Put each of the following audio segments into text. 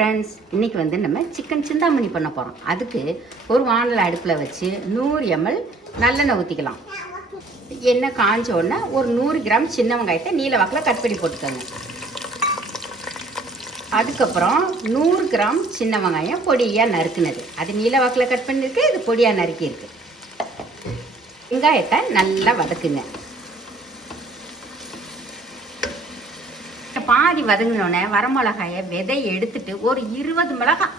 Friends, இன்றைக்கி நம்ம chicken Chintamani பண்ண போகிறோம். அதுக்கு ஒரு வானல் அடுப்பில் வச்சு 100 ml நல்லெண்ணெய் ஊற்றிக்கலாம். எண்ணெய் காஞ்ச உடனே ஒரு 100 கிராம் சின்ன வெங்காயத்தை நீல வாக்கில் கட் பண்ணி போட்டுக்கோங்க. அதுக்கப்புறம் 100 கிராம் சின்ன வெங்காயம் பொடியாக நறுக்குனது, அது நீல வாக்கில் கட் பண்ணியிருக்கு, இது பொடியாக நறுக்கியிருக்கு. வெங்காயத்தை நல்லா வதக்குங்க. பாதி வதங்கினோடனே வரமிளகாயை விதையை எடுத்துட்டு ஒரு 20 மிளகாய்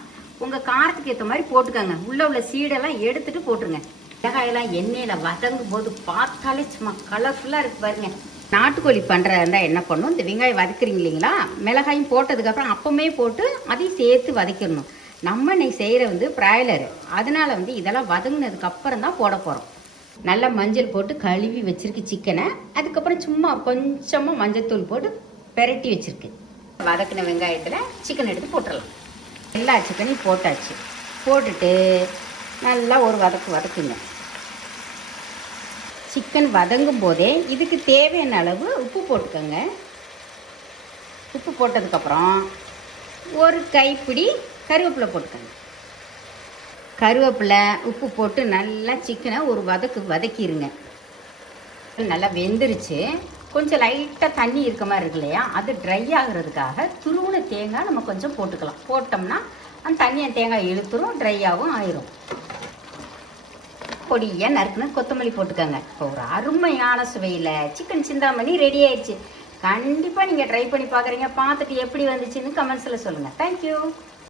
உங்கள் காரத்துக்கு ஏற்ற மாதிரி போட்டுக்கோங்க. உள்ள சீடெல்லாம் எடுத்துட்டு போட்டுருங்க. மிளகாயெல்லாம் எண்ணெயில் வதங்கும் போது பார்த்தாலே சும்மா கலர்ஃபுல்லாக இருக்கு பாருங்க. நாட்டுக்கோழி பண்ணுறதா இருந்தால் என்ன பண்ணணும், இந்த வெங்காயம் வதக்குறீங்க இல்லைங்களா, மிளகாயும் போட்டதுக்கப்புறம் அப்பமே போட்டு அதையும் சேர்த்து வதக்கிடணும். நம்ம இன்னைக்கு செய்கிற பிராய்லரு, அதனால் இதெல்லாம் வதங்கினதுக்கப்புறம் தான் போட போகிறோம். நல்லா மஞ்சள் போட்டு கழுவி வச்சுருக்கு சிக்கனை. அதுக்கப்புறம் சும்மா கொஞ்சமாக மஞ்சள் போட்டு பெரட்டி வச்சுருக்கு. வதக்கின வெங்காயத்தில் சிக்கன் எடுத்து போட்டுடலாம். எல்லா சிக்கனையும் போட்டாச்சு. போட்டுட்டு நல்லா ஒரு வதக்குங்க. சிக்கன் வதங்கும் போதே இதுக்கு தேவையான அளவு உப்பு போட்டுக்கோங்க. உப்பு போட்டதுக்கப்புறம் ஒரு கைப்பிடி கருவேப்பிலை போட்டுக்கோங்க. கருவேப்பிலை உப்பு போட்டு நல்லா சிக்கனை ஒரு வதக்கிடுங்க. நல்லா வெந்துருச்சு. கொஞ்சம் லைட்டாக தண்ணி இருக்க மாதிரி இருக்கு இல்லையா, அது ட்ரை ஆகிறதுக்காக துருவின தேங்காய் நம்ம கொஞ்சம் போட்டுக்கலாம். போட்டோம்னா அந்த தண்ணியை தேங்காய் இழுத்துரும், ட்ரையாகவும் ஆயிரும். பொடியாக நறுக்குன்னு கொத்தமல்லி போட்டுக்கோங்க. இப்போ ஒரு அருமையான சுவையில் சிக்கன் சிந்தாமணி ரெடி ஆயிடுச்சு. கண்டிப்பாக நீங்கள் ட்ரை பண்ணி பார்க்குறீங்க. பார்த்துட்டு எப்படி வந்துச்சுன்னு கமெண்ட்ஸில் சொல்லுங்கள். தேங்க்யூ.